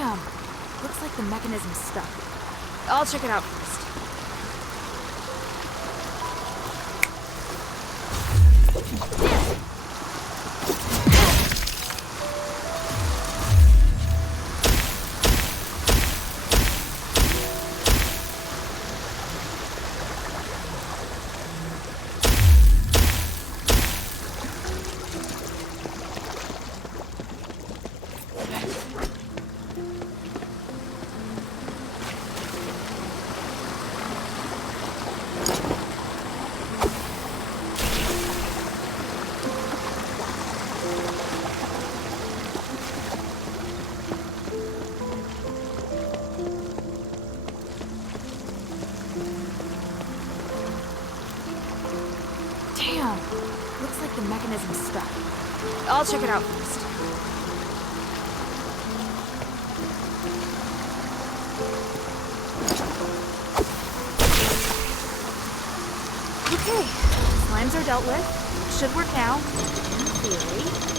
Damn. Looks like the mechanism's stuck. I'll check it out first. Damn. Looks like the mechanism's stuck. I'll check it out first. Okay. Slimes are dealt with. Should work now. In theory.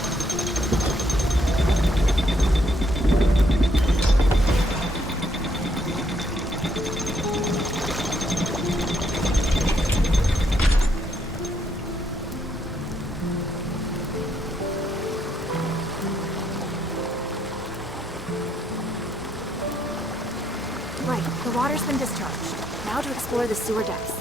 Right, the water's been discharged. Now to explore the sewer depths.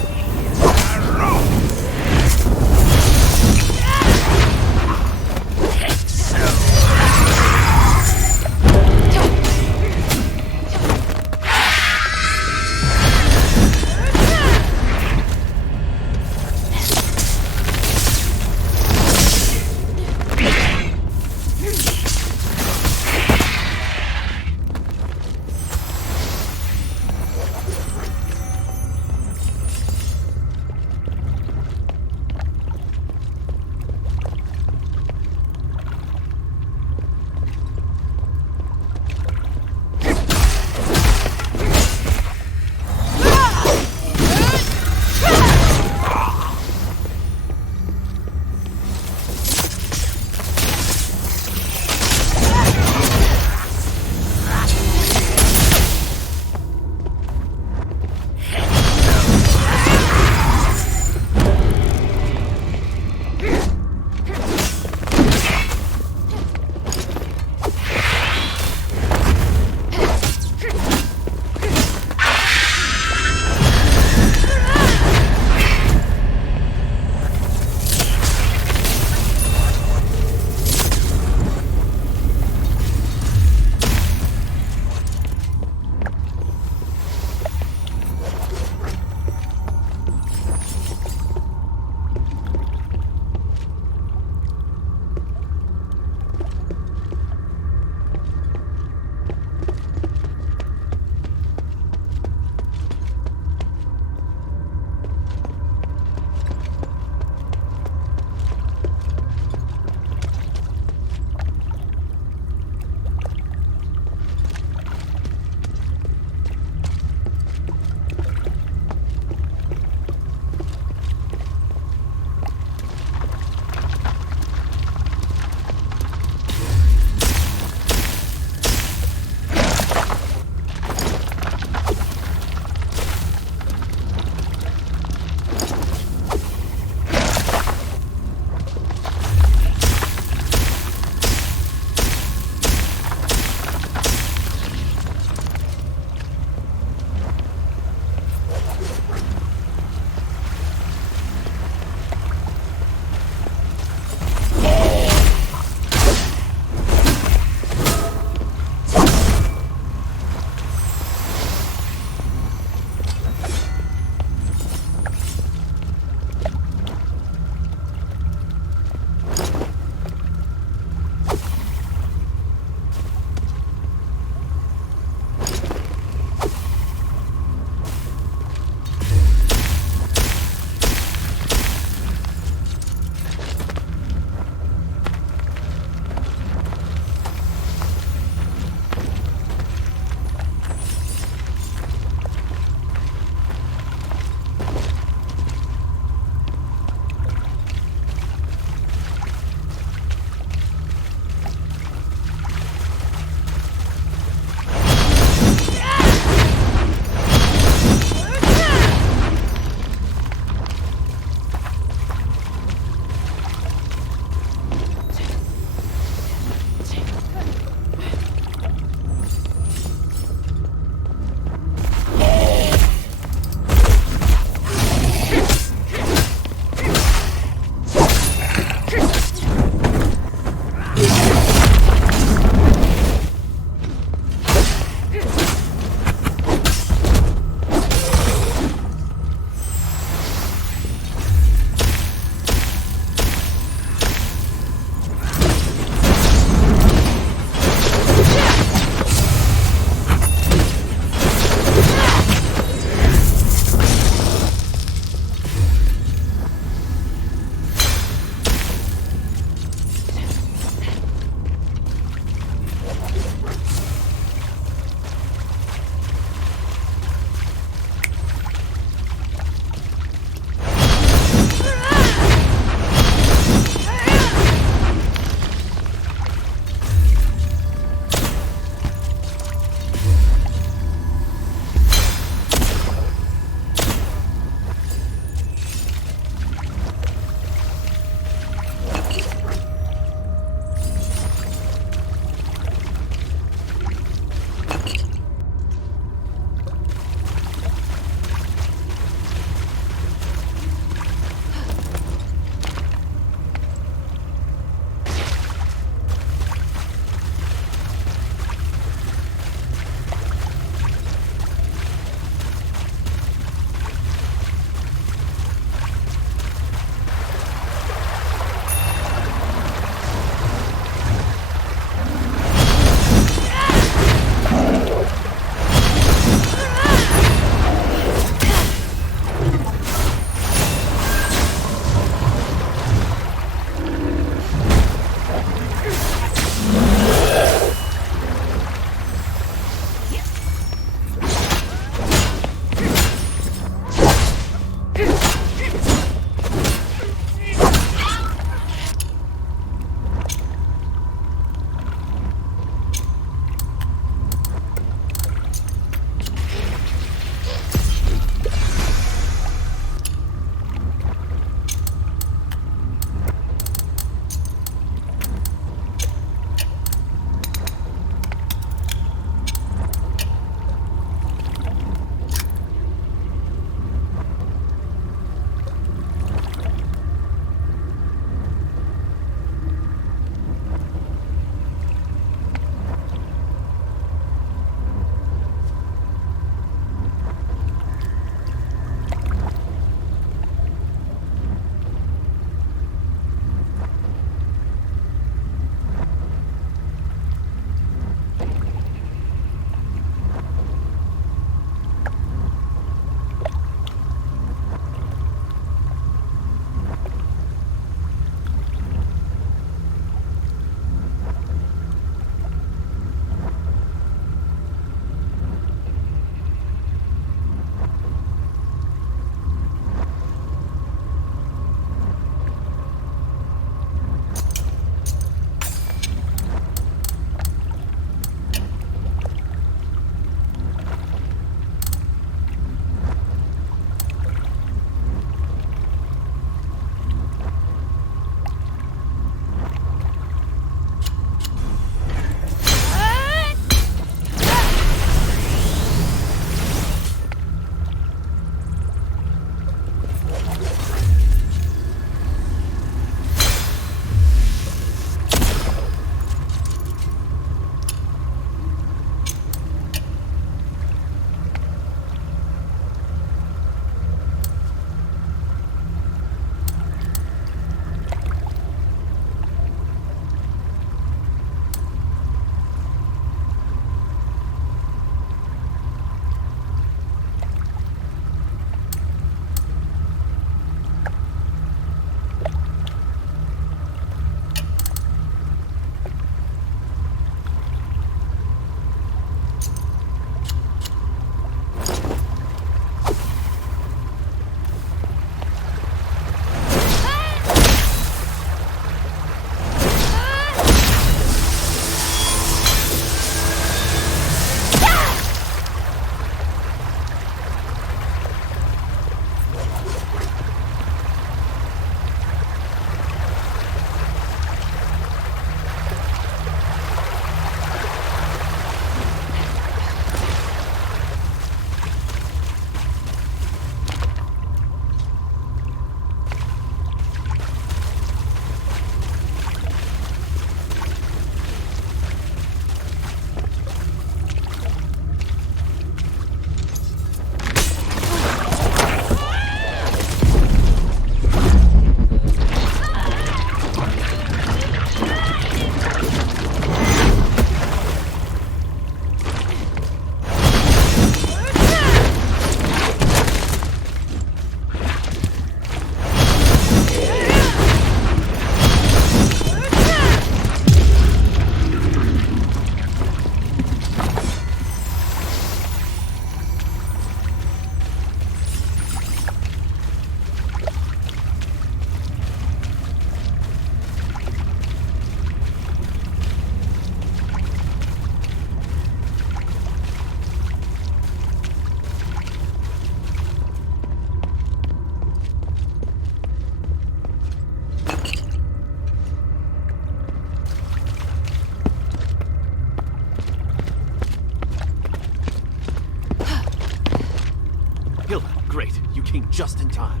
Great, you came just in time.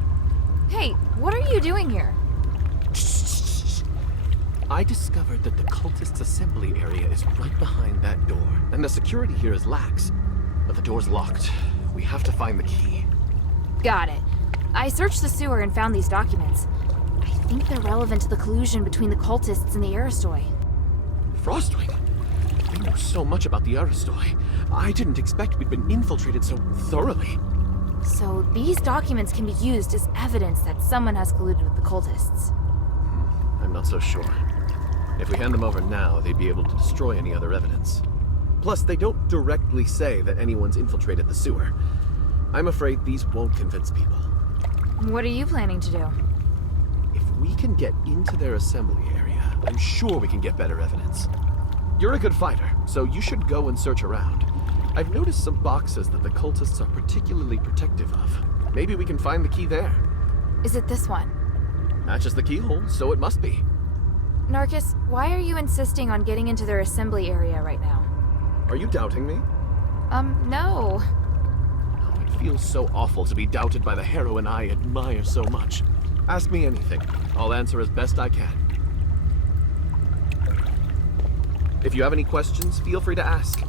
Hey, what are you doing here? I discovered that the cultists' assembly area is right behind that door, and the security here is lax. But the door's locked. We have to find the key. Got it. I searched the sewer and found these documents. I think they're relevant to the collusion between the cultists and the Aristoi. Frostwing? They know so much about the Aristoi. I didn't expect we'd been infiltrated so thoroughly. So these documents can be used as evidence that someone has colluded with the cultists. I'm not so sure. If we hand them over now, they'd be able to destroy any other evidence. Plus, they don't directly say that anyone's infiltrated the sewer. I'm afraid these won't convince people. What are you planning to do? If we can get into their assembly area, I'm sure we can get better evidence. You're a good fighter, so you should go and search around. I've noticed some boxes that the cultists are particularly protective of. Maybe we can find the key there. Is it this one? Matches the keyhole, so it must be. Narcus, why are you insisting on getting into their assembly area right now? Are you doubting me? No. Oh, it feels so awful to be doubted by the heroine I admire so much. Ask me anything. I'll answer as best I can. If you have any questions, feel free to ask.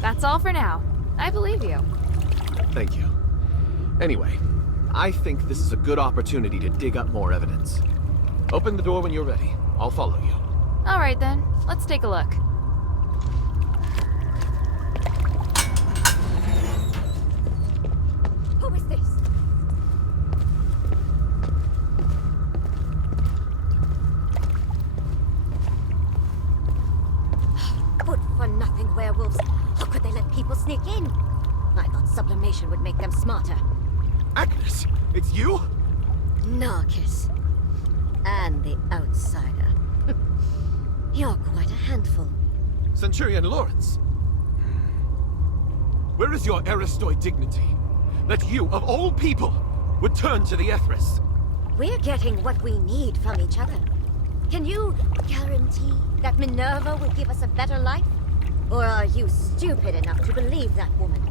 That's all for now. I believe you. Thank you. Anyway, I think this is a good opportunity to dig up more evidence. Open the door when you're ready. I'll follow you. All right then, let's take a look. Who is this? Good for nothing werewolves. How could they let people sneak in? I thought sublimation would make them smarter. Agnes, it's you? Narcus. And the outsider. You're quite a handful. Centurion Lawrence. Where is your Aristoi dignity? That you, of all people, would turn to the Ethris? We're getting what we need from each other. Can you guarantee that Minerva will give us a better life? Or are you stupid enough to believe that woman?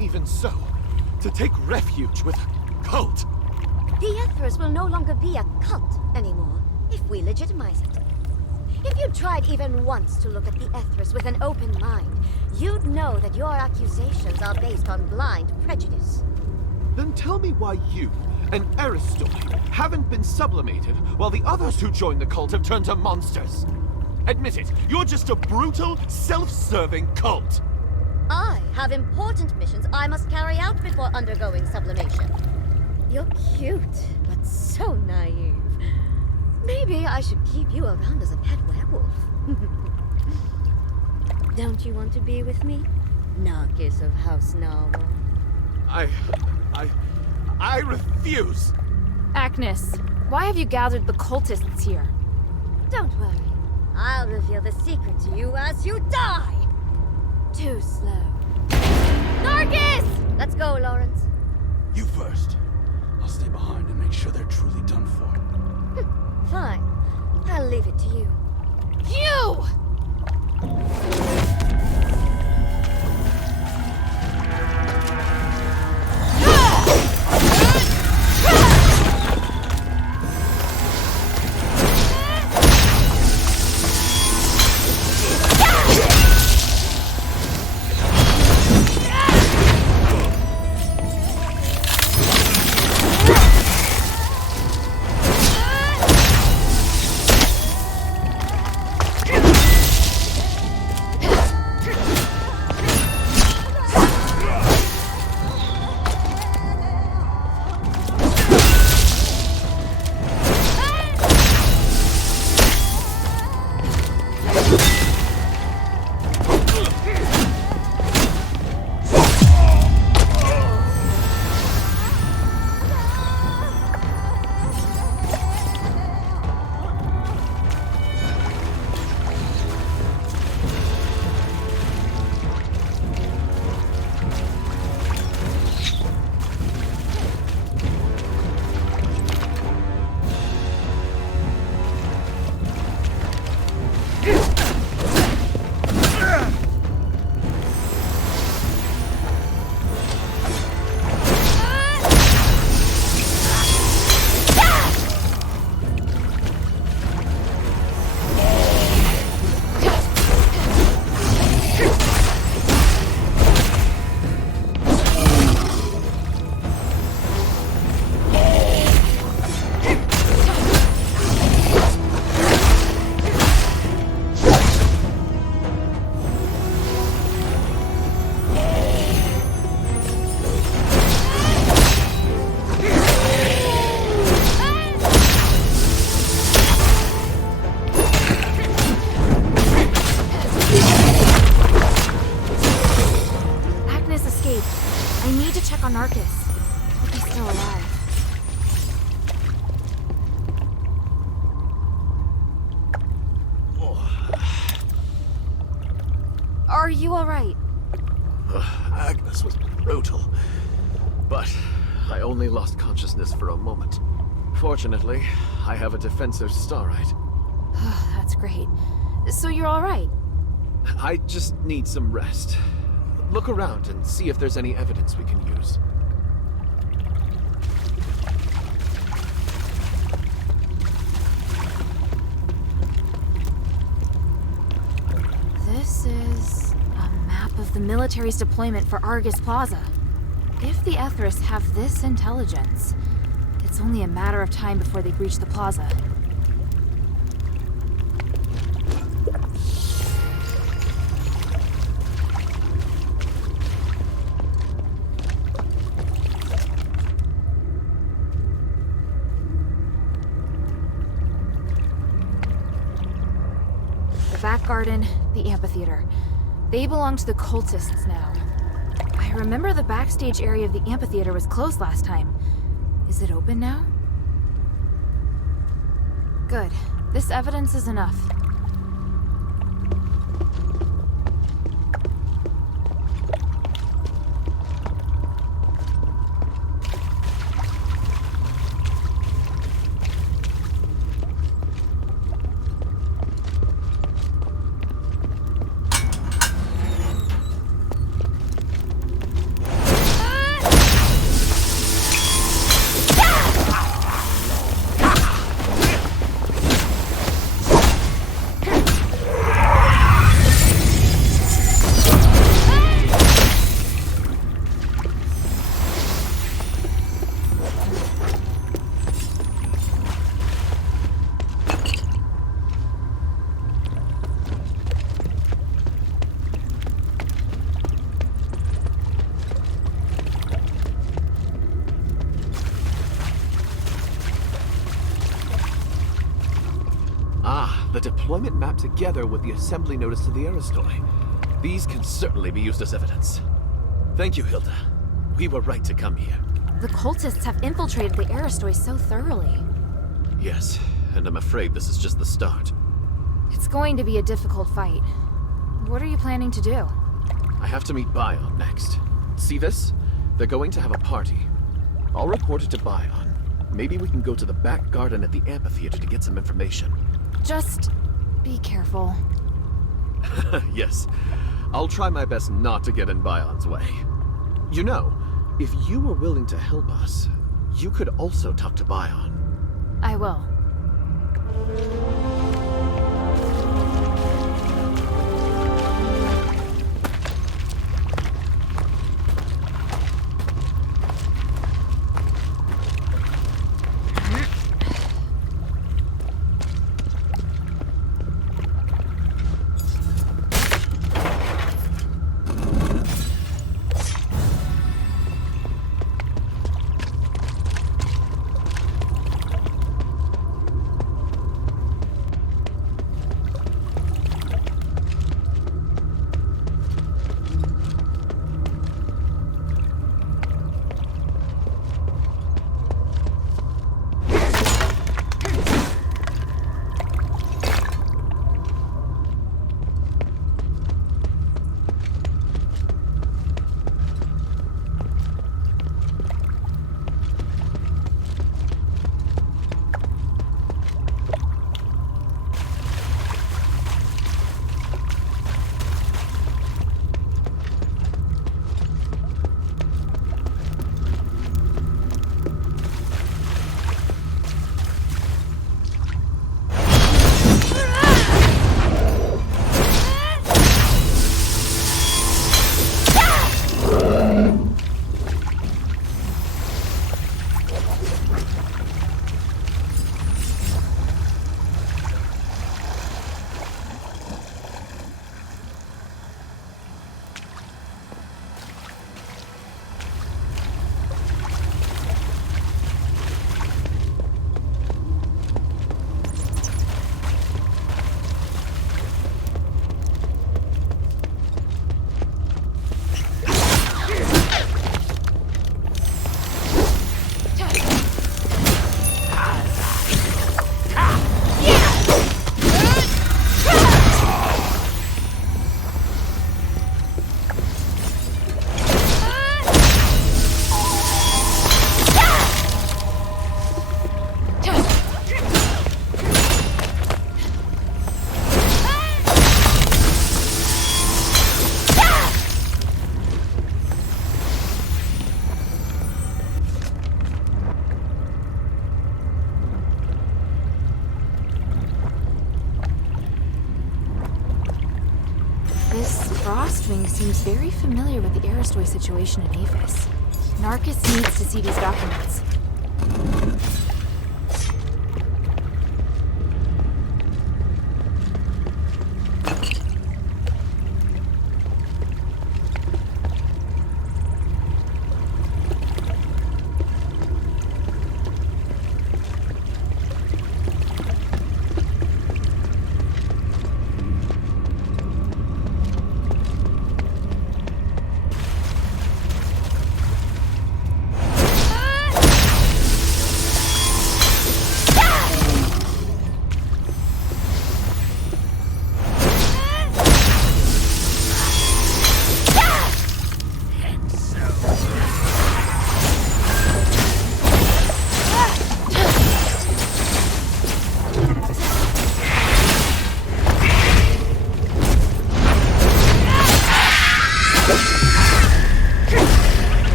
Even so, to take refuge with a cult. The Ethris will no longer be a cult anymore if we legitimize it. If you tried even once to look at the Ethris with an open mind, you'd know that your accusations are based on blind prejudice. Then tell me why you, an Aristoi, haven't been sublimated while the others who joined the cult have turned to monsters. Admit it, you're just a brutal, self-serving cult. I have important missions I must carry out before undergoing sublimation. You're cute, but so naive. Maybe I should keep you around as a pet werewolf. Don't you want to be with me? Narcus of House Narwhal. I refuse! Agnes, why have you gathered the cultists here? Don't worry. I'll reveal the secret to you as you die! Too slow. Narcus! Let's go, Lawrence. You first. I'll stay behind and make sure they're truly done for. Fine. I'll leave it to you. You! Are you alright? Agnes was brutal. But I only lost consciousness for a moment. Fortunately, I have a defensive starite. That's great. So you're alright? I just need some rest. Look around and see if there's any evidence we can use. This is a map of the military's deployment for Argus Plaza. If the Etherists have this intelligence, it's only a matter of time before they breach the plaza. The back garden, the amphitheater. They belong to the cultists now. I remember the backstage area of the amphitheater was closed last time. Is it open now? Good. This evidence is enough. The deployment map together with the assembly notice to the Aristoi. These can certainly be used as evidence. Thank you, Hilda. We were right to come here. The cultists have infiltrated the Aristoi so thoroughly. Yes, and I'm afraid this is just the start. It's going to be a difficult fight. What are you planning to do? I have to meet Bion next. See this? They're going to have a party. I'll report it to Bion. Maybe we can go to the back garden at the amphitheater to get some information. Just be careful. Yes. I'll try my best not to get in Bion's way. You know, if you were willing to help us, you could also talk to Bion. I will. Frostwing seems very familiar with the Aristoi situation in Aphis. Narcus needs to see these documents.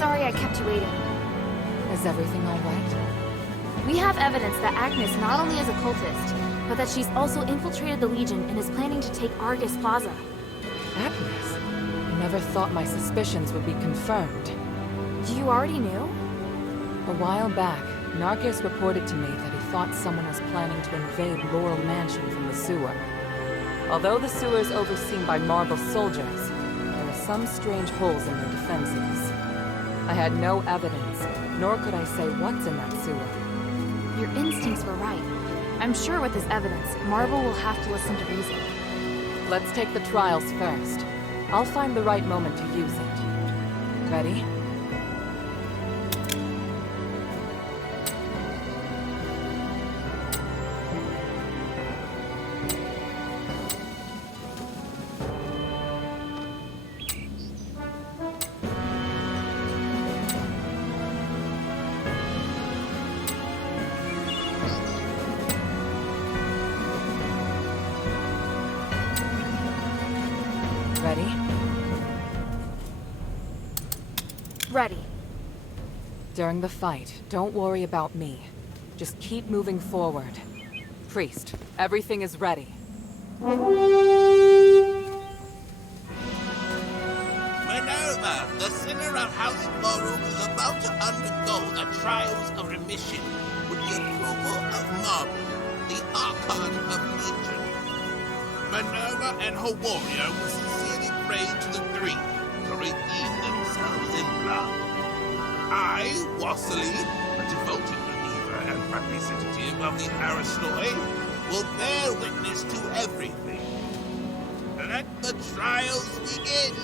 Sorry I kept you waiting. Is everything all right? We have evidence that Agnes not only is a cultist, but that she's also infiltrated the Legion and is planning to take Argus Plaza. Agnes? I never thought my suspicions would be confirmed. You already knew? A while back, Narcus reported to me that he thought someone was planning to invade Laurel Mansion from the sewer. Although the sewer is overseen by Marble soldiers, there are some strange holes in their defenses. I had no evidence, nor could I say what's in that sewer. Your instincts were right. I'm sure with this evidence, Marble will have to listen to reason. Let's take the trials first. I'll find the right moment to use it. Ready? Ready? Ready. During the fight, don't worry about me. Just keep moving forward. Priest, everything is ready. Minerva, the sinner of House Laurel, is about to undergo the trials of remission with the approval of Marble, the Archon of Legion. Minerva and her warrior will sincerely pray to the three to redeem themselves in blood. I, Wassily, a devoted believer and representative of the Aristoi, will bear witness to everything. Let the trials begin!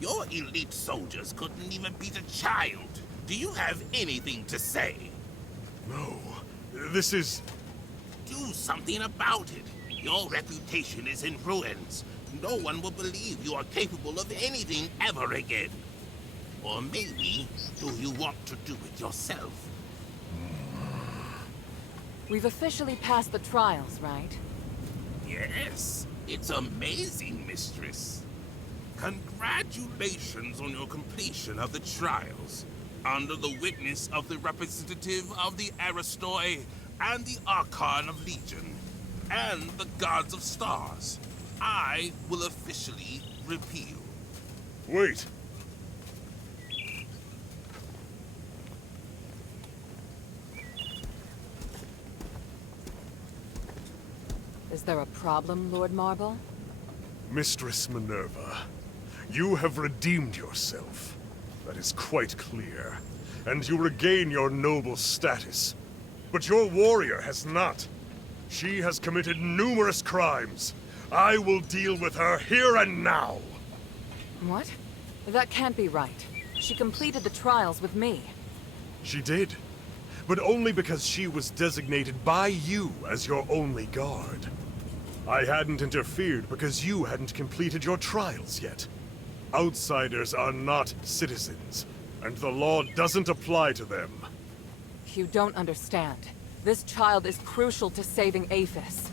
Your elite soldiers couldn't even beat a child. Do you have anything to say? No. This is... Do something about it. Your reputation is in ruins. no one will believe you are capable of anything ever again. Or maybe, do you want to do it yourself? We've officially passed the trials, right? Yes, it's amazing, mistress. Congratulations on your completion of the trials. Under the witness of the representative of the Aristoi and the Archon of Legion, and the Gods of Stars, I will officially repeal. Wait. Is there a problem, Lord Marble? Mistress Minerva, you have redeemed yourself. That is quite clear. And you regain your noble status. But your warrior has not. She has committed numerous crimes. I will deal with her here and now. What? That can't be right. She completed the trials with me. She did. But only because she was designated by you as your only guard. I hadn't interfered because you hadn't completed your trials yet. Outsiders are not citizens, and the law doesn't apply to them. You don't understand. This child is crucial to saving Aphis.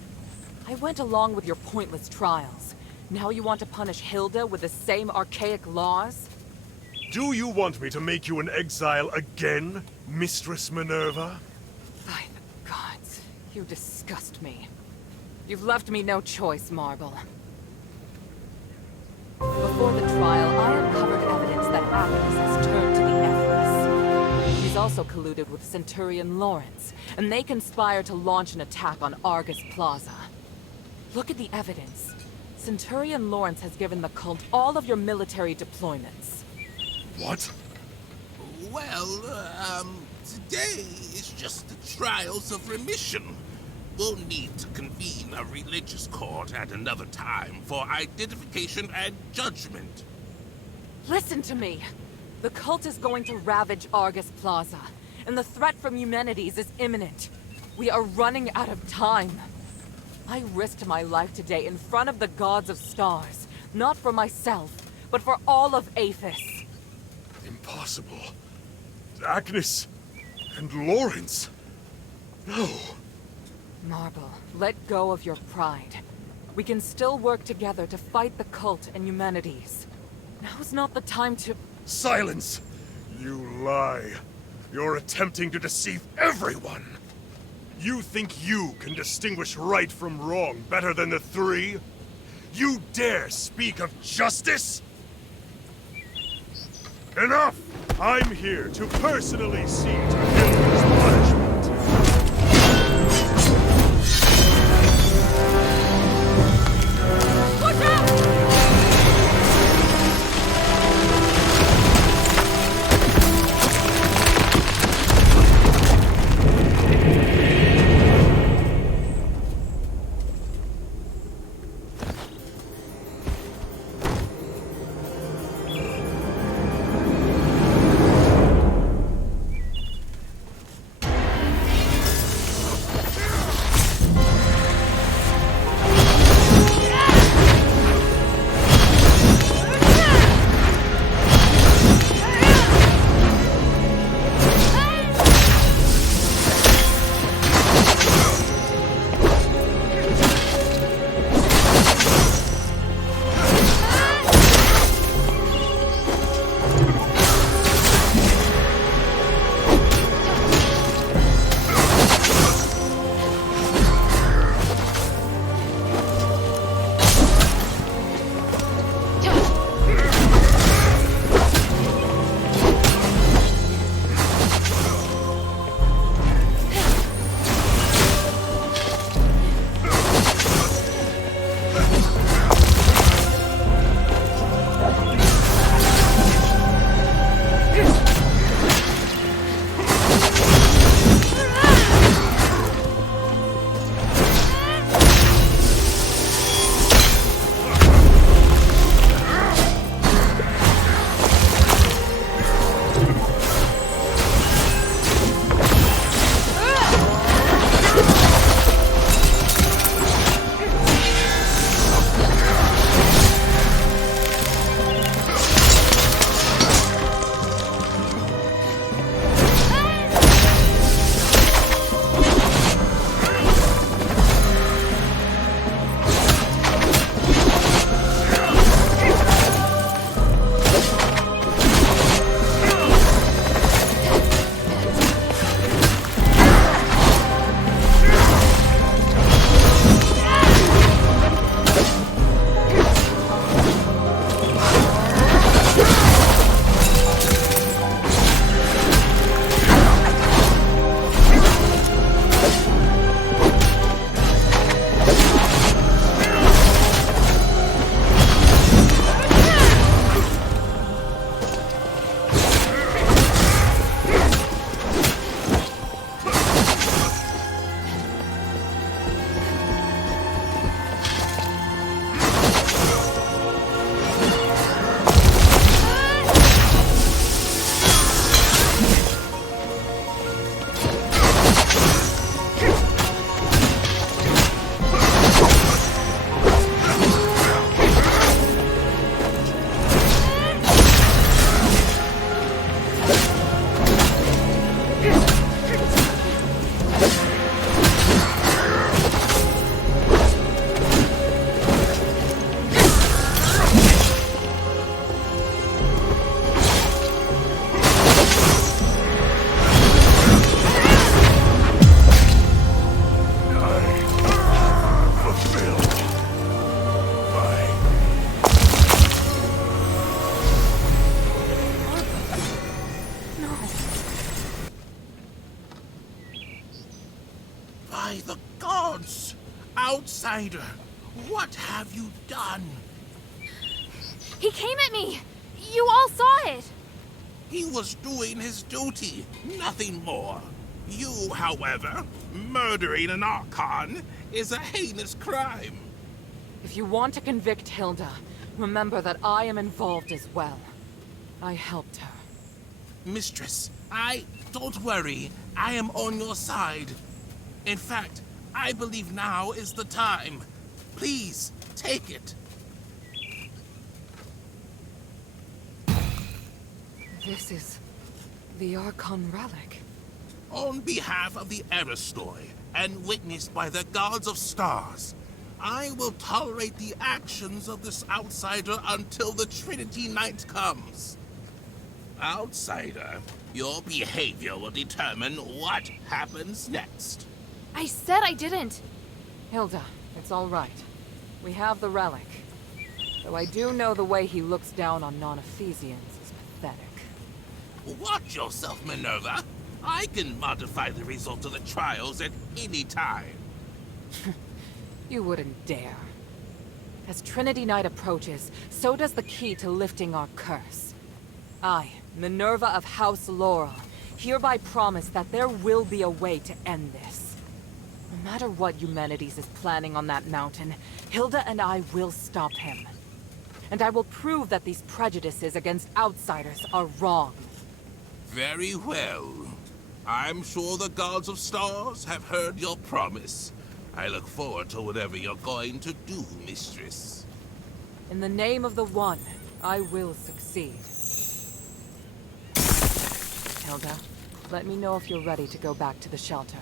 I went along with your pointless trials. Now you want to punish Hilda with the same archaic laws? Do you want me to make you an exile again, Mistress Minerva? By the gods, you disgust me. You've left me no choice, Marble. Before the trial, I uncovered evidence that Athens has turned to the Ephorus. He's also colluded with Centurion Lawrence, and they conspire to launch an attack on Argus Plaza. Look at the evidence. Centurion Lawrence has given the cult all of your military deployments. What? Well, today is just the trials of remission. We'll need to convene a religious court at another time for identification and judgment. Listen to me. The cult is going to ravage Argus Plaza, and the threat from Eumenides is imminent. We are running out of time. I risked my life today in front of the Gods of Stars, not for myself, but for all of Aphis. Impossible. Agnes and Lawrence. No. Marble, let go of your pride. We can still work together to fight the cult and Eumenides. Now's not the time to— Silence! You lie. You're attempting to deceive everyone. You think you can distinguish right from wrong better than the three? You dare speak of justice? Enough! I'm here to personally see to Hilda's punishment. Watch out! outsider! What have you done? He came at me! You all saw it! He was doing his duty, nothing more. You, however, murdering an Archon is a heinous crime. If you want to convict Hilda, remember that I am involved as well. I helped her. Mistress, don't worry. I am on your side. In fact, I believe now is the time. Please, take it. This is the Archon relic. On behalf of the Aristoi, and witnessed by the gods of stars, I will tolerate the actions of this outsider until the Trinity Night comes. Outsider, your behavior will determine what happens next. I said I didn't! Hilda, it's all right. We have the relic. Though I do know the way he looks down on non-Ephesians is pathetic. Watch yourself, Minerva. I can modify the result of the trials at any time. You wouldn't dare. As Trinity Night approaches, so does the key to lifting our curse. I, Minerva of House Laurel, hereby promise that there will be a way to end this. No matter what Eumenides is planning on that mountain, Hilda and I will stop him. And I will prove that these prejudices against outsiders are wrong. Very well. I'm sure the gods of stars have heard your promise. I look forward to whatever you're going to do, mistress. In the name of the One, I will succeed. Hilda, let me know if you're ready to go back to the shelter.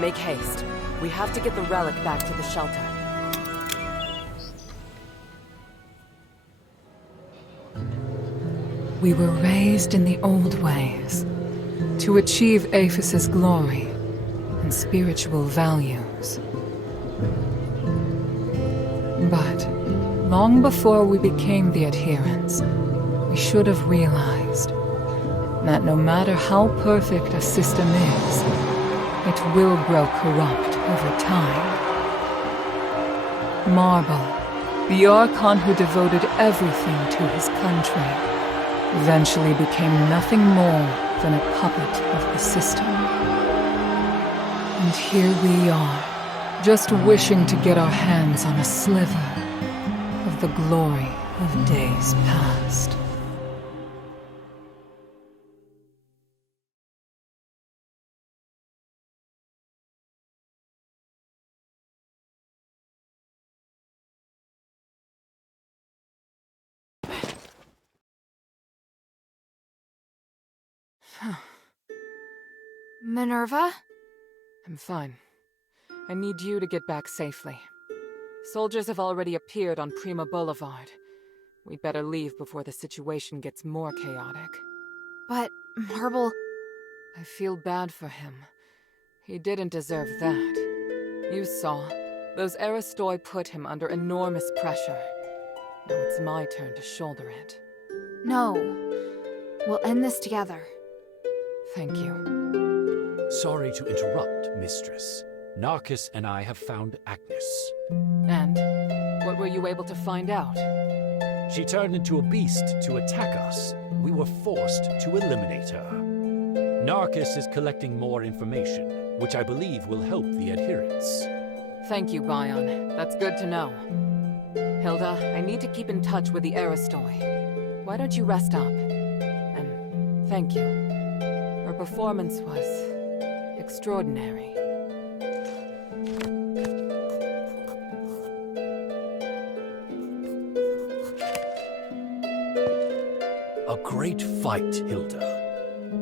Make haste. We have to get the relic back to the shelter. We were raised in the old ways, to achieve Aphis's glory and spiritual values. But long before we became the adherents, we should have realized that no matter how perfect a system is, it will grow corrupt over time. Marble, the Archon who devoted everything to his country, eventually became nothing more than a puppet of the system. And here we are, just wishing to get our hands on a sliver of the glory of days past. Minerva? I'm fine. I need you to get back safely. Soldiers have already appeared on Prima Boulevard. We'd better leave before the situation gets more chaotic. But Marble... I feel bad for him. He didn't deserve that. You saw. Those Aristoi put him under enormous pressure. Now it's my turn to shoulder it. No. We'll end this together. Thank you. Sorry to interrupt, Mistress. Narcus and I have found Agnes. And what were you able to find out? She turned into a beast to attack us. We were forced to eliminate her. Narcus is collecting more information, which I believe will help the adherents. Thank you, Bion. That's good to know. Hilda, I need to keep in touch with the Aristoi. Why don't you rest up? And thank you. Her performance was extraordinary. A great fight, Hilda.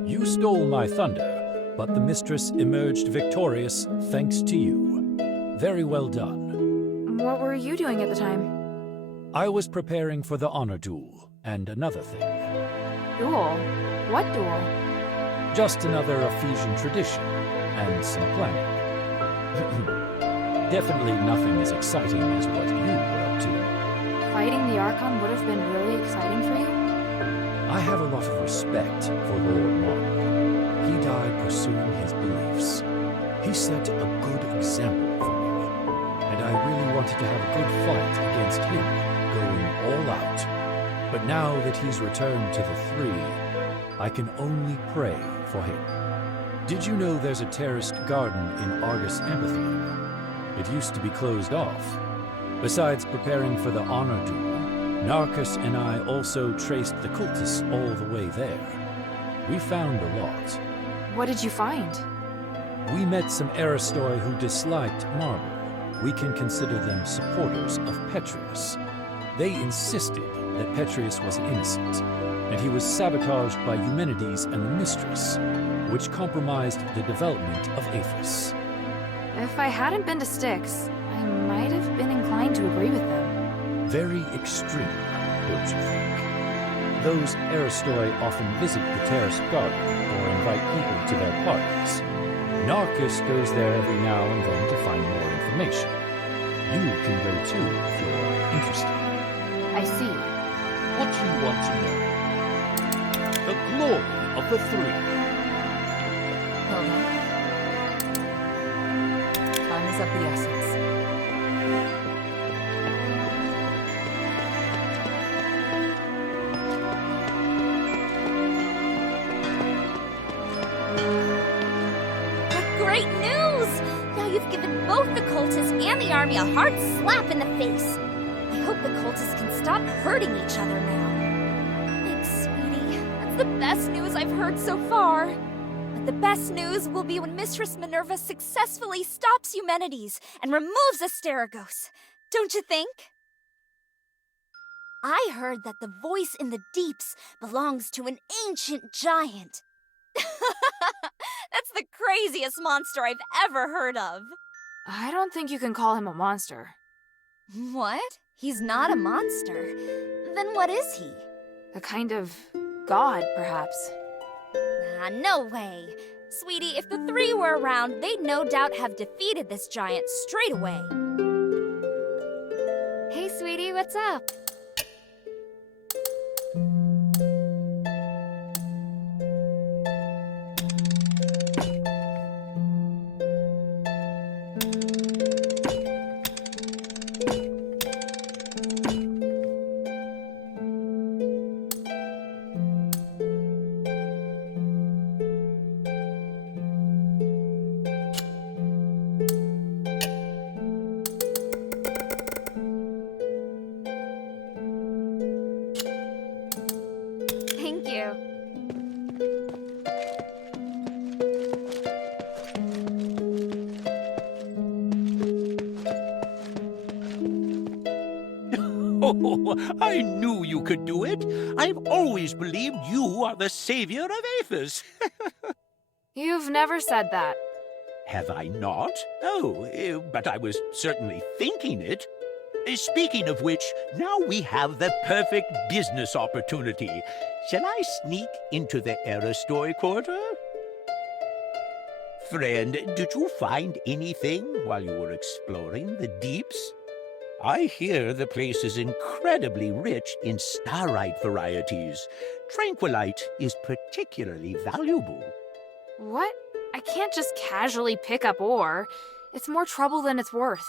You stole my thunder, but the Mistress emerged victorious thanks to you. Very well done. What were you doing at the time? I was preparing for the honor duel, and another thing. Duel? What duel? Just another Ephesian tradition, and some planning. Definitely nothing as exciting as what you were up to. Fighting the Archon would have been really exciting for you? I have a lot of respect for Lord Marble. He died pursuing his beliefs. He set a good example for me, and I really wanted to have a good fight against him, going all out. But now that he's returned to the Three, I can only pray for him. Did you know there's a terraced garden in Argus Amphitheater? It used to be closed off. Besides preparing for the honor duel, Narcus and I also traced the cultists all the way there. We found a lot. What did you find? We met some Aristoi who disliked Marble. We can consider them supporters of Petrius. They insisted that Petrius was innocent, and he was sabotaged by Eumenides and the Mistress, which compromised the development of Aphis. If I hadn't been to Styx, I might have been inclined to agree with them. Very extreme, don't you think? Those Aristoi often visit the terraced garden or invite people to their parties. Narcus goes there every now and then to find more information. You can go too if you're interested. I see. What do you want to know? The glory of the Three. Hilda? Time is of the essence. Great news! Now you've given both the cultists and the army a hard slap in the face. I hope the cultists can stop hurting each other now. Thanks, sweetie. That's the best news I've heard so far. But the best news will be when Mistress Minerva successfully stops Eumenides and removes Asterigos. Don't you think? I heard that the voice in the deeps belongs to an ancient giant. That's the craziest monster I've ever heard of. I don't think you can call him a monster. What? He's not a monster. Then what is he? A kind of god, perhaps. No way. Sweetie, if the Three were around, they'd no doubt have defeated this giant straight away. Hey, sweetie, what's up? Oh, I knew you could do it. I've always believed you are the savior of Athos. You've never said that. Have I not? Oh, but I was certainly thinking it. Speaking of which, now we have the perfect business opportunity. Shall I sneak into the Aristoy Quarter? Friend, did you find anything while you were exploring the deeps? I hear the place is incredibly rich in starite varieties. Tranquilite is particularly valuable. What? I can't just casually pick up ore. It's more trouble than it's worth.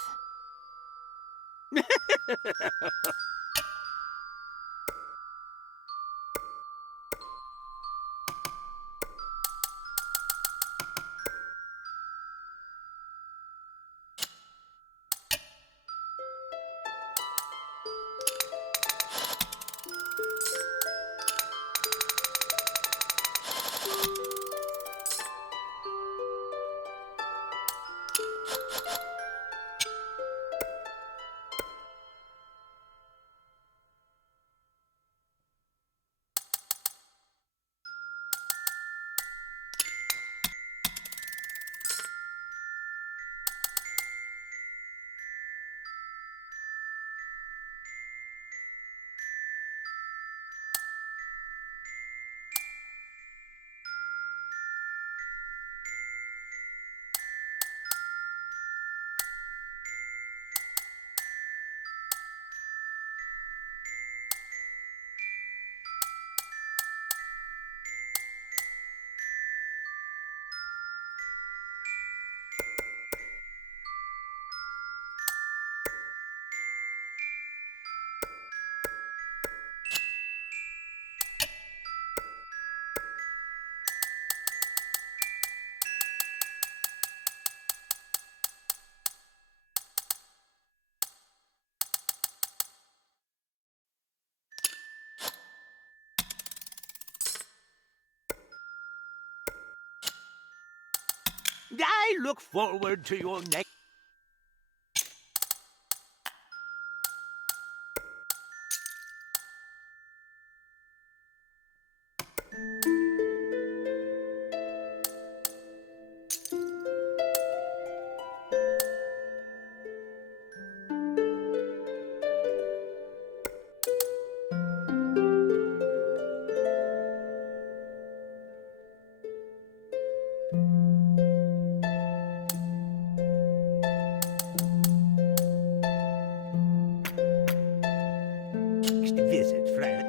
I look forward to your next... visit, friend.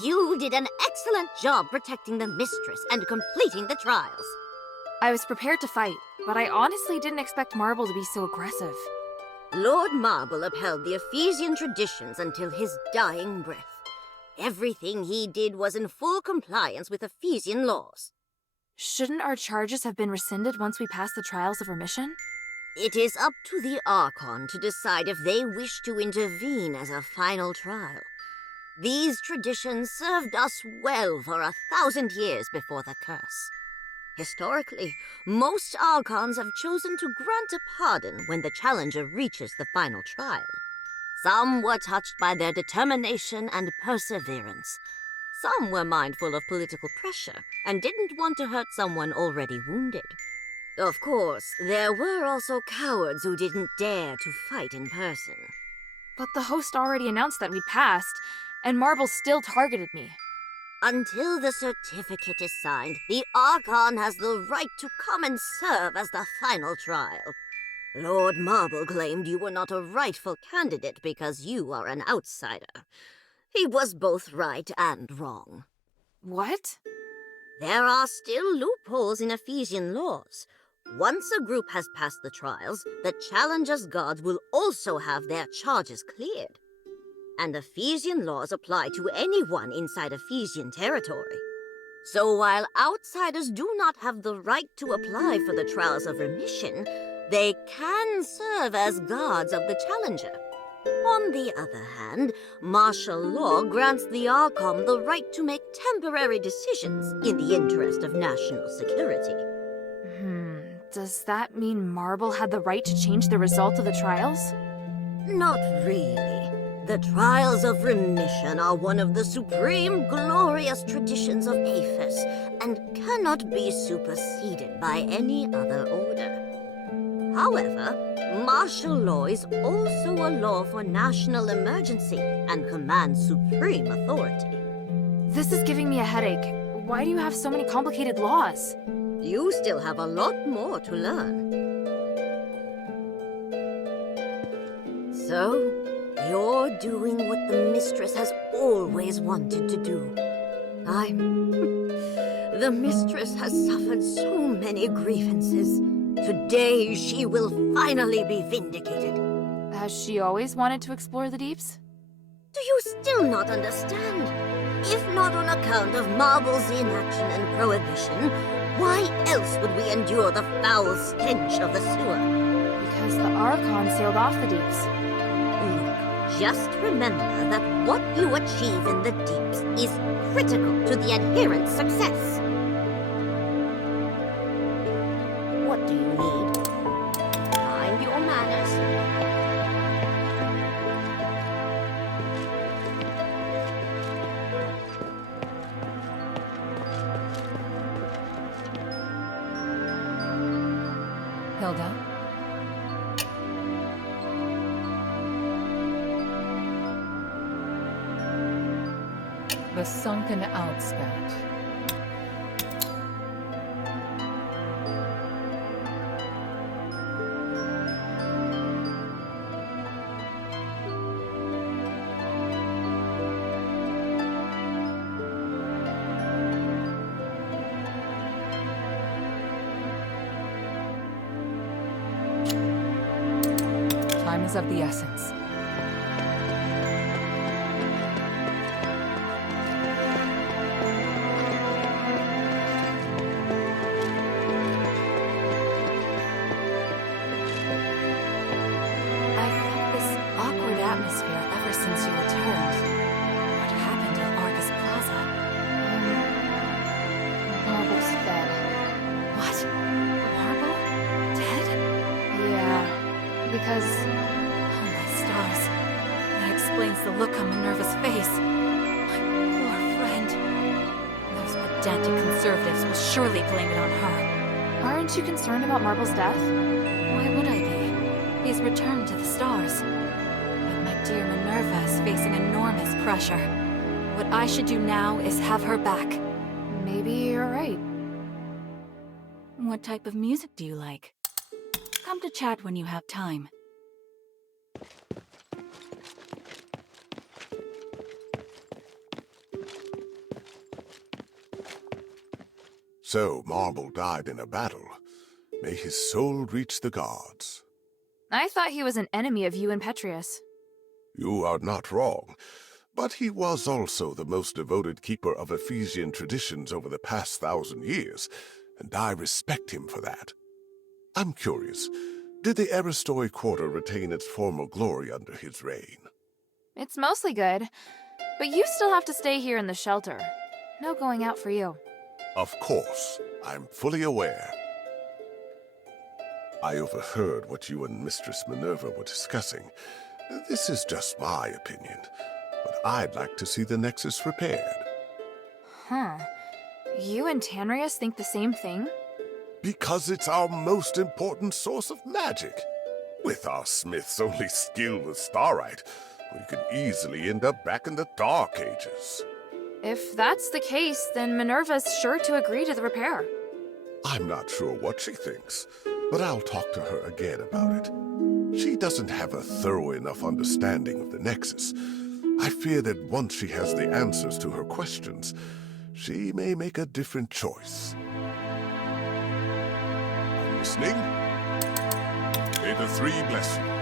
You did an excellent job protecting the mistress and completing the trials. I was prepared to fight, but I honestly didn't expect Marble to be so aggressive. Lord Marble upheld the Ephesian traditions until his dying breath. Everything he did was in full compliance with Ephesian laws. Shouldn't our charges have been rescinded once we passed the trials of remission? It is up to the Archon to decide if they wish to intervene as a final trial. These traditions served us well for 1,000 years before the curse. Historically, most Archons have chosen to grant a pardon when the challenger reaches the final trial. Some were touched by their determination and perseverance. Some were mindful of political pressure and didn't want to hurt someone already wounded. Of course, there were also cowards who didn't dare to fight in person. But the host already announced that we'd passed, and Marble still targeted me. Until the certificate is signed, the Archon has the right to come and serve as the final trial. Lord Marble claimed you were not a rightful candidate because you are an outsider. He was both right and wrong. What? There are still loopholes in Ephesian laws. Once a group has passed the trials, the challenger's gods will also have their charges cleared. And Ephesian laws apply to anyone inside Ephesian territory. So while outsiders do not have the right to apply for the trials of remission, they can serve as guards of the challenger. On the other hand, martial law grants the Archon the right to make temporary decisions in the interest of national security. Does that mean Marble had the right to change the result of the trials? Not really. The trials of remission are one of the supreme glorious traditions of Aphis and cannot be superseded by any other order. However, martial law is also a law for national emergency and commands supreme authority. This is giving me a headache. Why do you have so many complicated laws? You still have a lot more to learn. So, you're doing what the mistress has always wanted to do. The mistress has suffered so many grievances. Today, she will finally be vindicated. Has she always wanted to explore the deeps? Do you still not understand? If not on account of Marble's inaction and prohibition, why else would we endure the foul stench of the sewer? Because the Archon sailed off the deeps. Look, just remember that what you achieve in the deeps is critical to the adherent's success. What do you need? Mind your manners. Hilda? The sunken outspout. Time is of the essence. I've felt this awkward atmosphere ever since you returned. What happened at Argus Plaza? Marble's dead. What? Marble? Dead? Yeah, because... Oh my stars. That explains the look on Minerva's face. My poor friend. Those pedantic conservatives will surely blame it on her. Aren't you concerned about Marble's death? Why would I be? He's returned to the stars. But my dear Minerva is facing enormous pressure. What I should do now is have her back. Maybe you're right. What type of music do you like? Come to chat when you have time. So Marble died in a battle. May his soul reach the gods. I thought he was an enemy of you and Petrius. You are not wrong, but he was also the most devoted keeper of Ephesian traditions over the past 1,000 years, and I respect him for that. I'm curious, Did the Aristoy Quarter retain its former glory under his reign? It's mostly good, but you still have to stay here in the shelter. No going out for you. Of course, I'm fully aware. I overheard what you and Mistress Minerva were discussing. This is just my opinion, but I'd like to see the Nexus repaired. Huh. You and Tanrius think the same thing? Because it's our most important source of magic. With our smith's only skill with Starlight, we could easily end up back in the Dark Ages. If that's the case, then Minerva's sure to agree to the repair. I'm not sure what she thinks, but I'll talk to her again about it. She doesn't have a thorough enough understanding of the Nexus. I fear that once she has the answers to her questions, she may make a different choice. Are you listening? May the three bless you.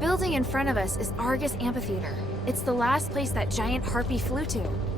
building in front of us is Argus Amphitheater. It's the last place that giant harpy flew to.